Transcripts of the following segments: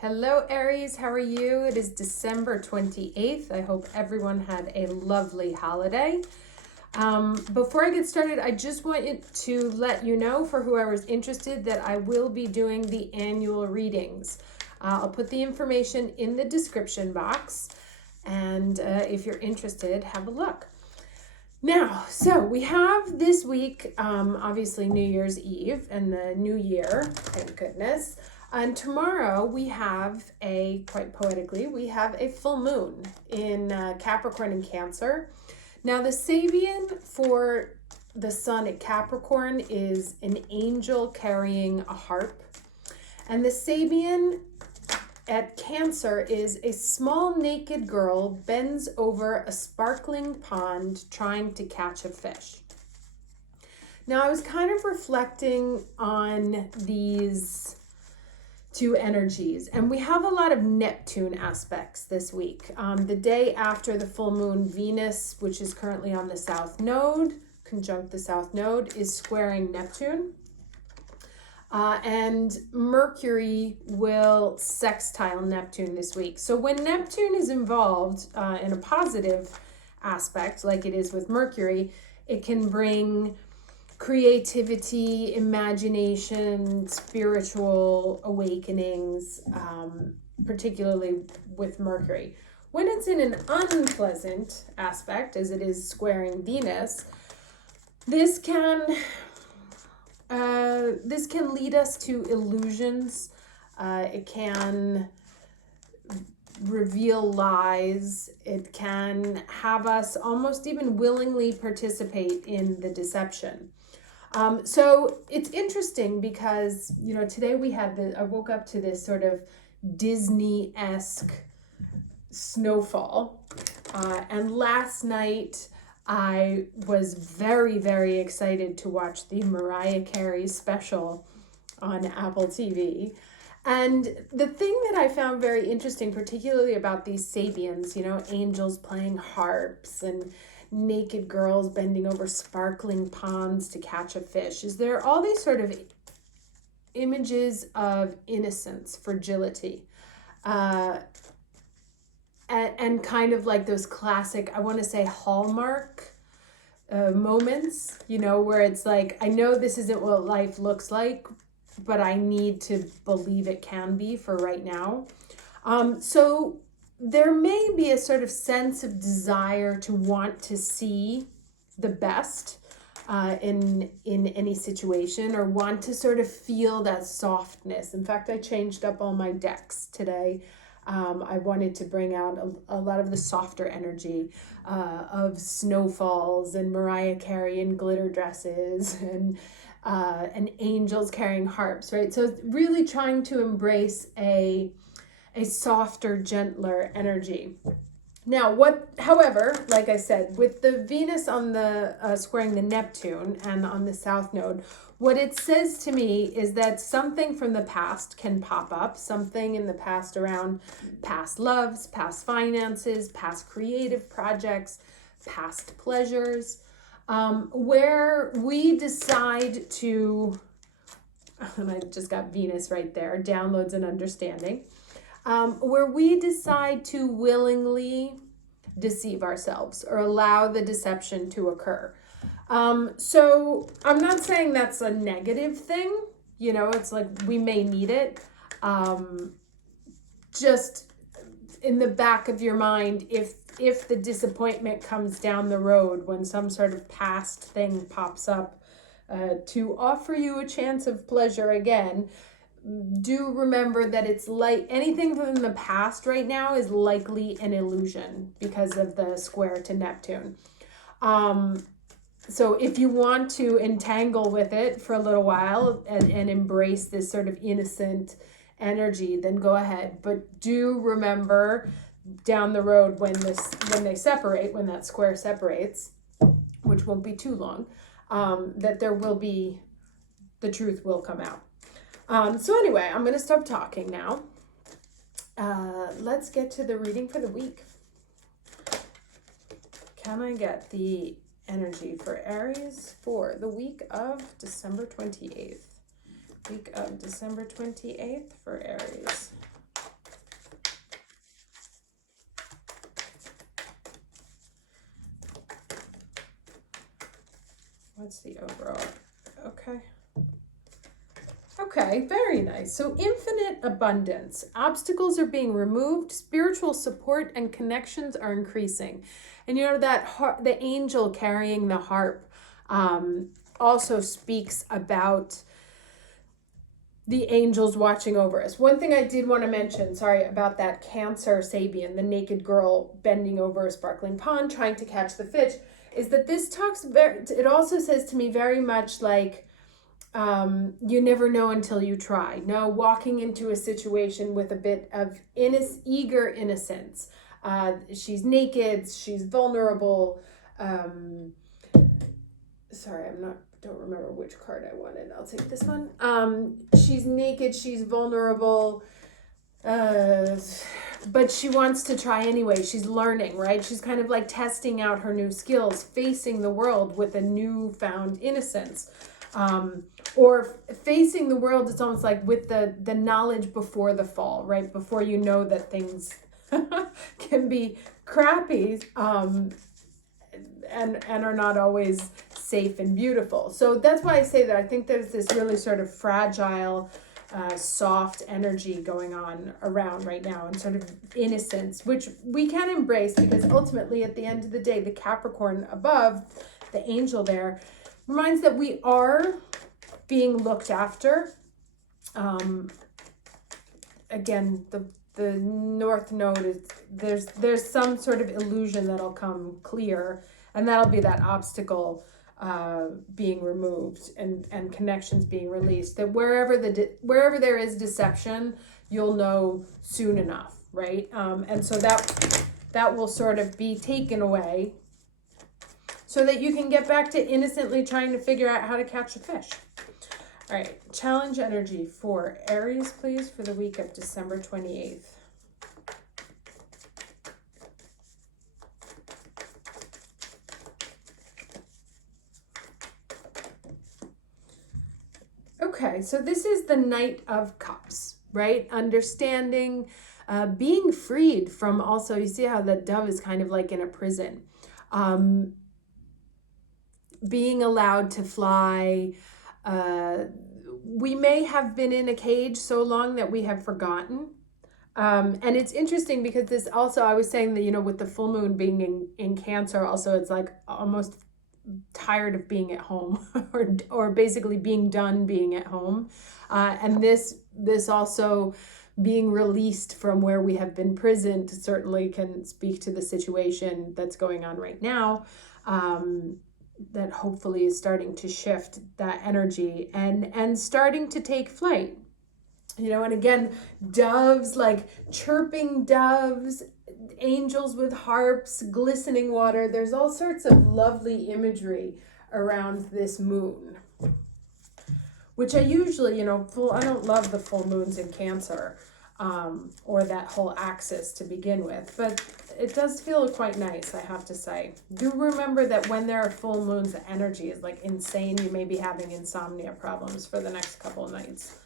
Hello Aries, how are you? It is December 28th. I hope everyone had a lovely holiday. Before I get started, I just want to let you know, for whoever's interested, that I will be doing the annual readings. I'll put the information in the description box, and if you're interested, have a look. Now, so we have this week, obviously New Year's Eve and the new year, thank goodness. And tomorrow we have quite poetically, we have a full moon in Capricorn and Cancer. Now the Sabian for the sun at Capricorn is an angel carrying a harp. And the Sabian at Cancer is a small naked girl bends over a sparkling pond trying to catch a fish. Now I was kind of reflecting on these two energies, and we have a lot of Neptune aspects this week. The day after the full moon, Venus, which is currently on the South Node, conjunct the South Node, is squaring Neptune. And Mercury will sextile Neptune this week. So when Neptune is involved in a positive aspect, like it is with Mercury, it can bring creativity, imagination, spiritual awakenings, particularly with Mercury. When it's in an unpleasant aspect, as it is squaring Venus, this can lead us to illusions. It can reveal lies. It can have us almost even willingly participate in the deception. So it's interesting because, you know, today I woke up to this sort of Disney-esque snowfall. And last night I was very, very excited to watch the Mariah Carey special on Apple TV. And the thing that I found very interesting, particularly about these Sabians, you know, angels playing harps and naked girls bending over sparkling ponds to catch a fish, is there are all these sort of images of innocence, fragility, and kind of like those classic, I want to say Hallmark moments, you know, where it's like, I know this isn't what life looks like, but I need to believe it can be for right now. So there may be a sort of sense of desire to want to see the best in any situation, or want to sort of feel that softness. In fact, I changed up all my decks today. I wanted to bring out a lot of the softer energy of snowfalls and Mariah Carey in glitter dresses and angels carrying harps, right? So it's really trying to embrace a softer, gentler energy. Now, however, like I said, with the Venus on the squaring the Neptune and on the South Node, what it says to me is that something from the past can pop up, something in the past around past loves, past finances, past creative projects, past pleasures, where we decide to, and I just got Venus right there, downloads and understanding, where we decide to willingly deceive ourselves or allow the deception to occur. So I'm not saying that's a negative thing, you know, it's like we may need it. Just in the back of your mind, if the disappointment comes down the road when some sort of past thing pops up to offer you a chance of pleasure again, do remember that it's like anything from the past right now is likely an illusion because of the square to Neptune. So if you want to entangle with it for a little while and embrace this sort of innocent energy, then go ahead. But do remember down the road when they separate, when that square separates, which won't be too long, that the truth will come out. So anyway, I'm going to stop talking now. Let's get to the reading for the week. Can I get the energy for Aries for the week of December 28th? Week of December 28th for Aries. That's the overall. Okay. Okay, very nice. So infinite abundance. Obstacles are being removed. Spiritual support and connections are increasing. And you know that the angel carrying the harp also speaks about the angels watching over us. One thing I did want to mention, sorry, about that Cancer Sabian, the naked girl bending over a sparkling pond trying to catch the fish, is that this talks it also says to me very much like, you never know until you try. No, walking into a situation with a bit of eager innocence. She's naked, she's vulnerable. Sorry, don't remember which card I wanted. I'll take this one. She's naked, she's vulnerable, but she wants to try anyway. She's learning, right? She's kind of like testing out her new skills, facing the world with a newfound innocence. Or facing the world, it's almost like with the knowledge before the fall, right? Before you know that things can be crappy, and are not always safe and beautiful. So that's why I say that I think there's this really sort of fragile, soft energy going on around right now, and sort of innocence, which we can embrace, because ultimately at the end of the day, the Capricorn above, the angel there, reminds that we are being looked after. Again, the North Node is, there's some sort of illusion that'll come clear, and that'll be that obstacle being removed and connections being released. That wherever there is deception, you'll know soon enough, right? And so that will sort of be taken away, so that you can get back to innocently trying to figure out how to catch a fish. All right, challenge energy for Aries, please, for the week of December 28th. Okay, so this is the Knight of Cups, right? Understanding, being freed from also, you see how the dove is kind of like in a prison. Being allowed to fly. We may have been in a cage so long that we have forgotten. And it's interesting because this also, I was saying that, you know, with the full moon being in Cancer, also it's like almost tired of being at home or basically being done being at home. And this also being released from where we have been prisoned certainly can speak to the situation that's going on right now. That hopefully is starting to shift that energy and starting to take flight. You know, and again, doves, like chirping doves, angels with harps, glistening water. There's all sorts of lovely imagery around this moon, which I usually, you know, I don't love the full moons in Cancer, or that whole axis to begin with, but it does feel quite nice, I have to say. Do remember that when there are full moons, the energy is like insane. You may be having insomnia problems for the next couple of nights.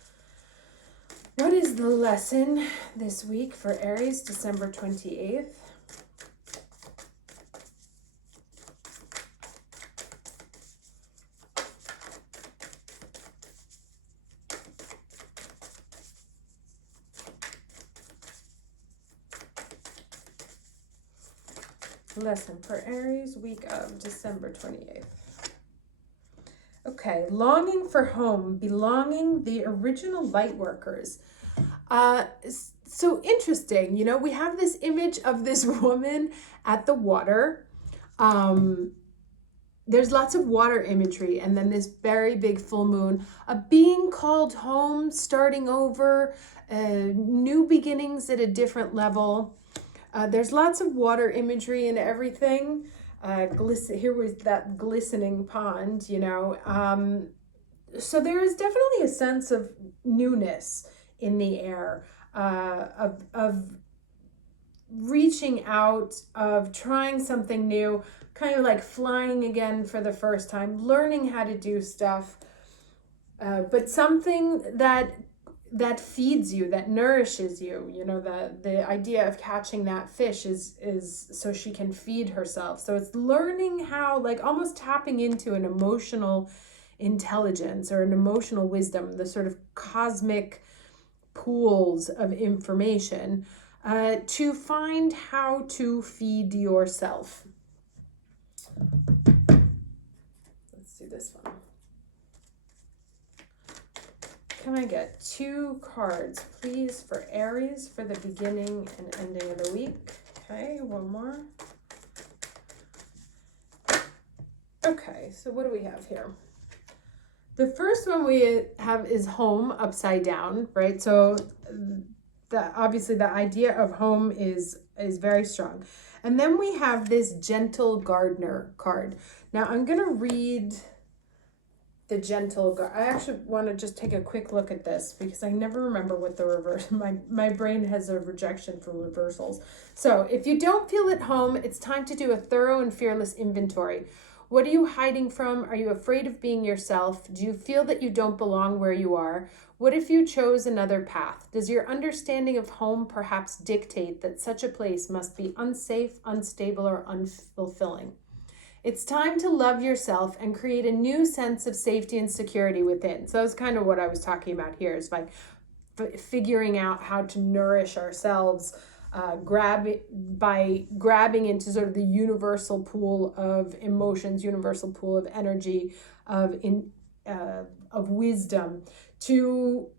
What is the lesson this week for Aries, December 28th? Lesson for Aries, week of December 28th. Okay, longing for home, belonging, the original light workers. So interesting, you know, we have this image of this woman at the water. There's lots of water imagery, and then this very big full moon, a being called home, starting over, new beginnings at a different level. There's lots of water imagery and everything. Here was that glistening pond, you know. So there is definitely a sense of newness in the air, of reaching out, of trying something new, kind of like flying again for the first time, learning how to do stuff. But something that that feeds you, that nourishes you. You know, the idea of catching that fish is so she can feed herself. So it's learning how, like almost tapping into an emotional intelligence or an emotional wisdom, the sort of cosmic pools of information, to find how to feed yourself. Let's do this one. Can I get 2 cards, please, for Aries for the beginning and ending of the week? Okay, one more. Okay, so what do we have here? The first one we have is home upside down, right? So obviously the idea of home is very strong. And then we have this gentle gardener card. Now I'm going to read the gentle I actually want to just take a quick look at this because I never remember what the reverse, my brain has a rejection for reversals. So if you don't feel at home, it's time to do a thorough and fearless inventory. What are you hiding from? Are you afraid of being yourself? Do you feel that you don't belong where you are? What if you chose another path? Does your understanding of home perhaps dictate that such a place must be unsafe, unstable, or unfulfilling? It's time to love yourself and create a new sense of safety and security within. So that's kind of what I was talking about here, is like figuring out how to nourish ourselves, by grabbing into sort of the universal pool of emotions, universal pool of energy, of wisdom, to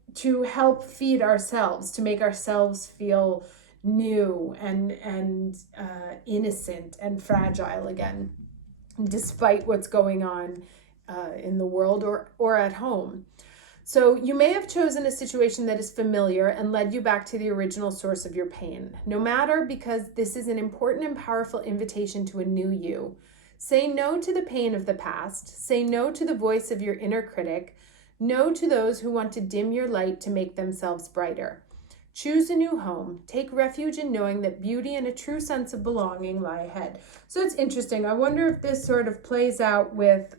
help feed ourselves, to make ourselves feel new and innocent and fragile again, despite what's going on in the world or at home. So you may have chosen a situation that is familiar and led you back to the original source of your pain. No matter, because this is an important and powerful invitation to a new you. Say no to the pain of the past. Say no to the voice of your inner critic. No to those who want to dim your light to make themselves brighter. Choose a new home. Take refuge in knowing that beauty and a true sense of belonging lie ahead. So it's interesting. I wonder if this sort of plays out with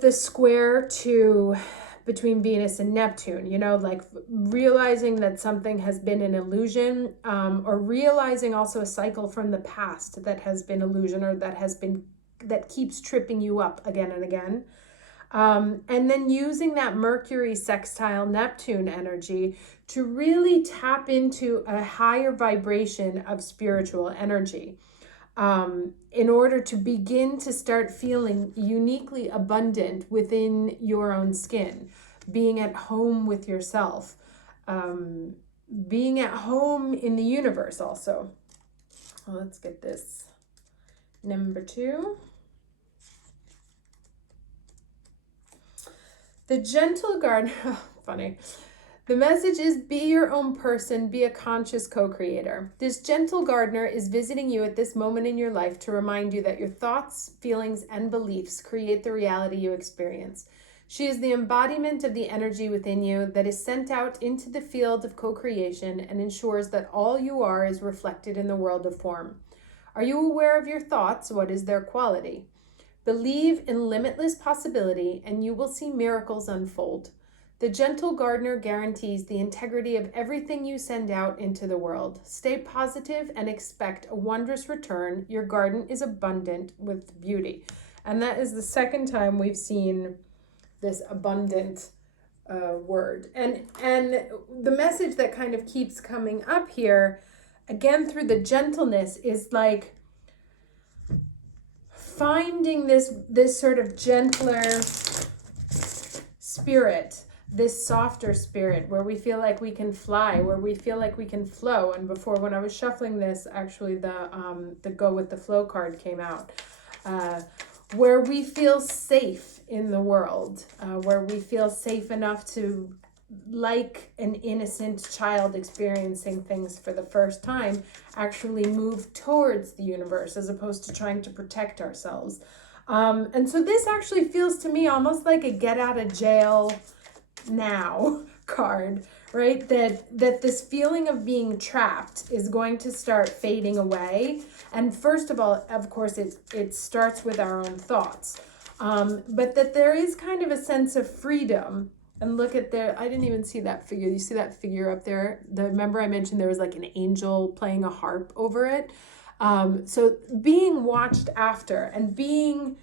the square between Venus and Neptune, you know, like realizing that something has been an illusion, or realizing also a cycle from the past that has been illusion, or that keeps tripping you up again and again. And then using that Mercury sextile Neptune energy to really tap into a higher vibration of spiritual energy, in order to begin to start feeling uniquely abundant within your own skin, being at home with yourself, being at home in the universe also. Well, let's get this. Number 2. The gentle gardener, funny. The message is be your own person, be a conscious co-creator. This gentle gardener is visiting you at this moment in your life to remind you that your thoughts, feelings, and beliefs create the reality you experience. She is the embodiment of the energy within you that is sent out into the field of co-creation and ensures that all you are is reflected in the world of form. Are you aware of your thoughts? What is their quality? Believe in limitless possibility and you will see miracles unfold. The gentle gardener guarantees the integrity of everything you send out into the world. Stay positive and expect a wondrous return. Your garden is abundant with beauty. And that is the second time we've seen this abundant word. And the message that kind of keeps coming up here, again through the gentleness, is like finding this sort of gentler spirit, this softer spirit where we feel like we can fly, where we feel like we can flow. And before, when I was shuffling this, actually the Go With The Flow card came out, where we feel safe in the world, where we feel safe enough to, like an innocent child experiencing things for the first time, actually move towards the universe as opposed to trying to protect ourselves. And so this actually feels to me almost like a get out of jail now card, right? That this feeling of being trapped is going to start fading away. And first of all, of course, it starts with our own thoughts. But that there is kind of a sense of freedom And look at I didn't even see that figure. You see that figure up there? Remember I mentioned there was like an angel playing a harp over it? So being watched after and being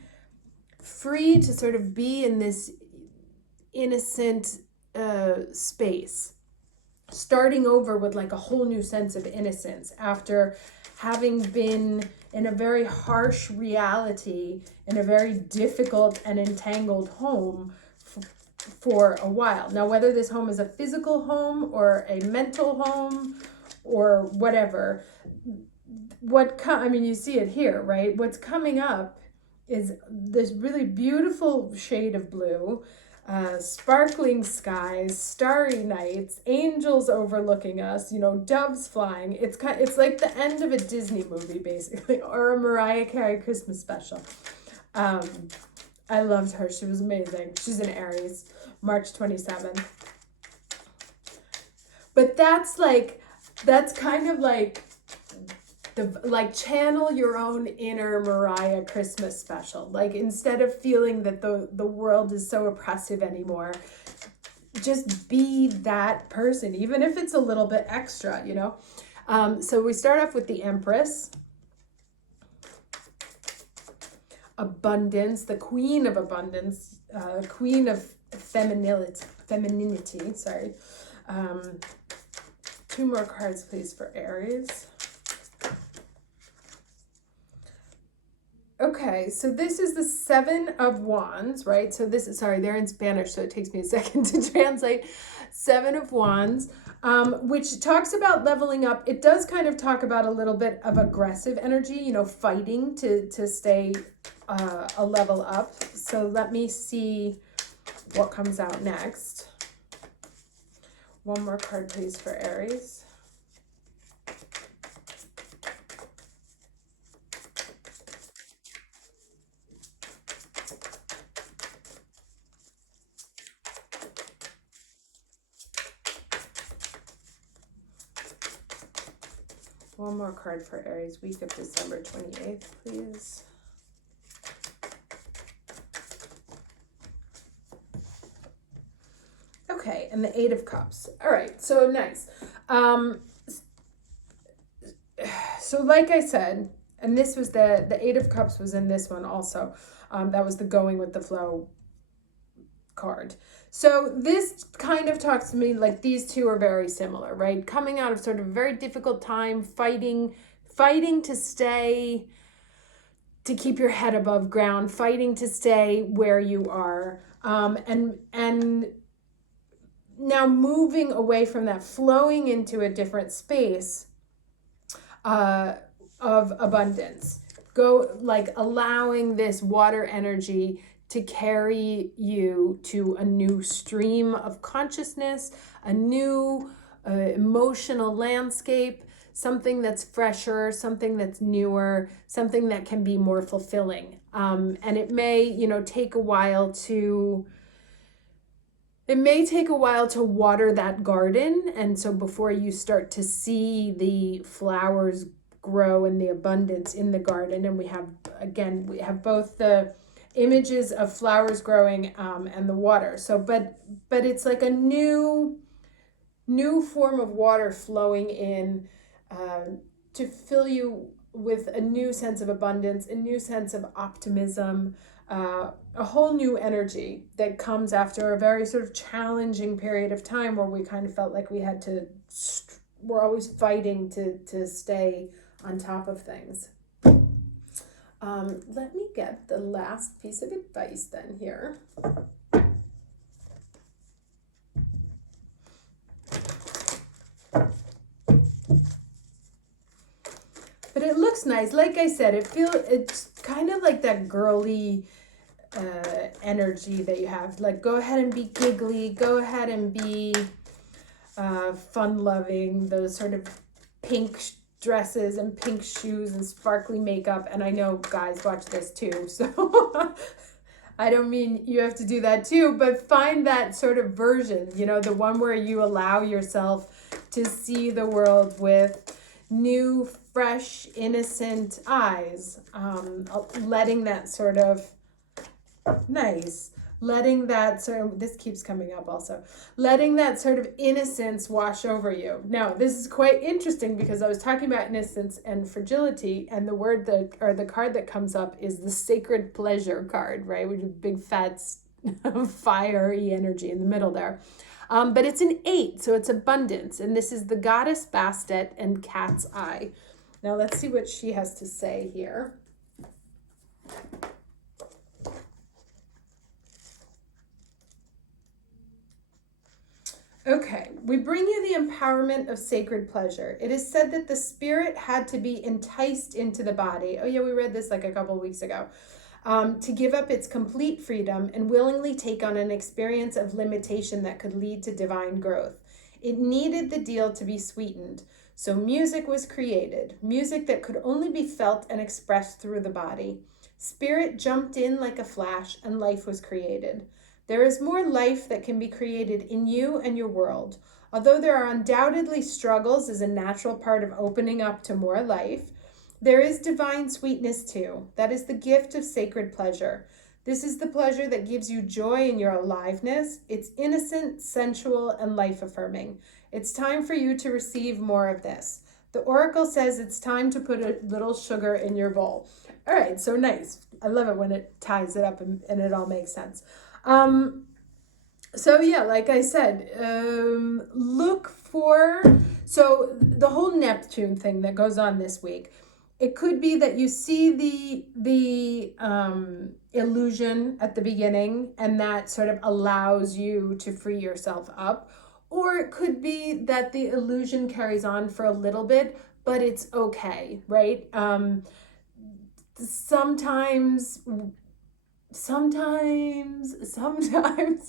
free to sort of be in this innocent space, starting over with like a whole new sense of innocence after having been in a very harsh reality, in a very difficult and entangled home for a while. Now, whether this home is a physical home or a mental home or whatever, I mean, you see it here, right? What's coming up is this really beautiful shade of blue, sparkling skies, starry nights, angels overlooking us, you know, doves flying. It's like the end of a Disney movie, basically, or a Mariah Carey Christmas special. I loved her. She was amazing. She's an Aries, March 27th. But that's kind of like channel your own inner Mariah Christmas special. Like, instead of feeling that the world is so oppressive anymore, just be that person, even if it's a little bit extra, you know? So we start off with the Empress. Abundance, the Queen of Abundance, Queen of femininity, sorry. 2 more cards, please, for Aries. Okay, so this is the 7 of Wands, right? So this is, sorry, they're in Spanish, so it takes me a second to translate. 7 of Wands, which talks about leveling up. It does kind of talk about a little bit of aggressive energy, you know, fighting to stay a level up. So let me see what comes out next. 1 more card, please, for Aries. One more card for Aries, week of December 28th, please. Okay, and the 8 of Cups. All right, so nice. So like I said, and this was the 8 of Cups was in this one also. That was the going with the flow card. So this kind of talks to me like these two are very similar, right? Coming out of sort of a very difficult time, fighting to stay, to keep your head above ground, fighting to stay where you are, and now moving away from that, flowing into a different space of abundance. Go, like, allowing this water energy to carry you to a new stream of consciousness, a new emotional landscape, something that's fresher, something that's newer, something that can be more fulfilling. And it may, you know, take a while to water that garden. And so before you start to see the flowers grow and the abundance in the garden, and we have both the images of flowers growing and the water. So, but it's like a new form of water flowing in to fill you with a new sense of abundance, a new sense of optimism, a whole new energy that comes after a very sort of challenging period of time where we kind of felt like we're always fighting to stay on top of things. Let me get the last piece of advice then here. But it looks nice. Like I said, it's kind of like that girly energy that you have. Like, go ahead and be giggly. Go ahead and be fun-loving. Those sort of pink dresses and pink shoes and sparkly makeup. And I know guys watch this too, so I don't mean you have to do that too, but find that sort of version, you know, the one where you allow yourself to see the world with new, fresh, innocent eyes, letting that sort of nice. letting that sort of, this keeps coming up also, letting that sort of innocence wash over you. Now, this is quite interesting because I was talking about innocence and fragility, and the word that, or the card that comes up is the sacred pleasure card, right? Which is big fat fiery energy in the middle there. But it's an 8, so it's abundance. And this is the goddess Bastet and cat's eye. Now let's see what she has to say here. Okay, we bring you the empowerment of sacred pleasure. It is said that the spirit had to be enticed into the body. Oh yeah, we read this like a couple of weeks ago. To give up its complete freedom and willingly take on an experience of limitation that could lead to divine growth. It needed the deal to be sweetened. So music was created, music that could only be felt and expressed through the body. Spirit jumped in like a flash and life was created. There is more life that can be created in you and your world. Although there are undoubtedly struggles as a natural part of opening up to more life, there is divine sweetness too. That is the gift of sacred pleasure. This is the pleasure that gives you joy in your aliveness. It's innocent, sensual, and life-affirming. It's time for you to receive more of this. The oracle says it's time to put a little sugar in your bowl. All right, so nice. I love it when it ties it up and it all makes sense. So yeah, like I said, look for, so the whole Neptune thing that goes on this week, it could be that you see the illusion at the beginning and that sort of allows you to free yourself up. Or it could be that the illusion carries on for a little bit, but it's okay, right? Sometimes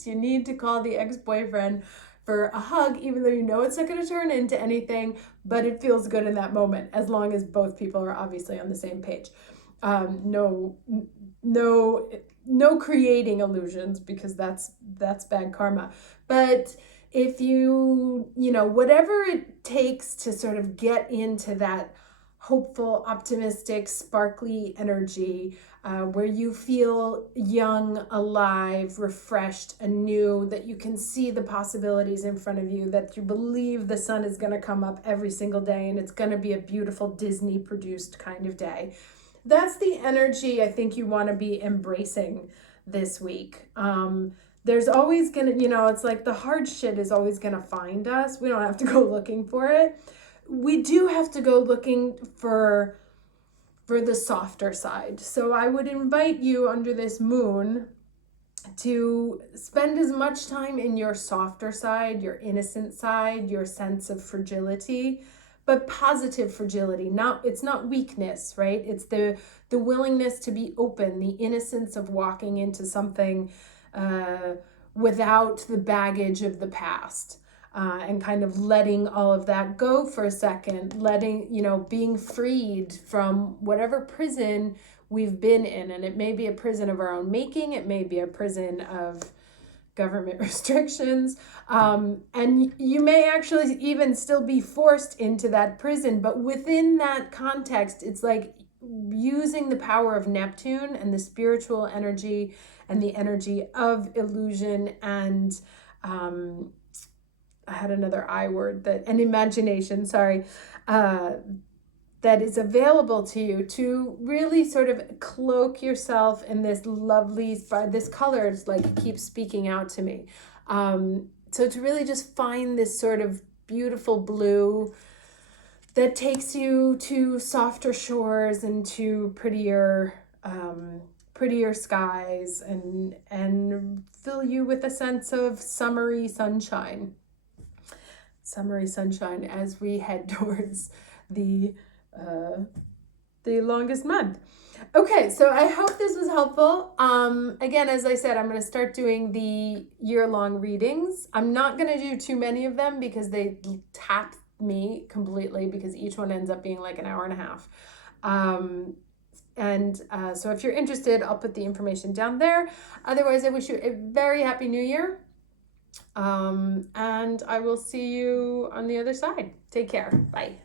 you need to call the ex-boyfriend for a hug, even though you know it's not going to turn into anything, but it feels good in that moment, as long as both people are obviously on the same page. No creating illusions, because that's bad karma. But if you know, whatever it takes to sort of get into that hopeful, optimistic, sparkly energy, where you feel young, alive, refreshed, anew, that you can see the possibilities in front of you, that you believe the sun is going to come up every single day and it's going to be a beautiful Disney produced kind of day. That's the energy I think you want to be embracing this week. There's always going to, it's like the hard shit is always going to find us. We don't have to go looking for it. We do have to go looking for the softer side. So I would invite you under this moon to spend as much time in your softer side, your innocent side, your sense of fragility, but positive fragility. It's not weakness, right? It's the willingness to be open, the innocence of walking into something without the baggage of the past. And kind of letting all of that go for a second, being freed from whatever prison we've been in. And it may be a prison of our own making. It may be a prison of government restrictions. And you may actually even still be forced into that prison. But within that context, it's like using the power of Neptune and the spiritual energy and the energy of illusion and I had another I word, an imagination, that is available to you to really sort of cloak yourself in this lovely, this color is like keeps speaking out to me. So to really just find this sort of beautiful blue that takes you to softer shores and to prettier skies and fill you with a sense of summery sunshine as we head towards the longest month. Okay, so I hope this was helpful. Again, as I said, I'm going to start doing the year-long readings. I'm not going to do too many of them because they tap me completely, because each one ends up being like an hour and a half. So if you're interested, I'll put the information down there. Otherwise, I wish you a very happy new year. And I will see you on the other side. Take care. Bye.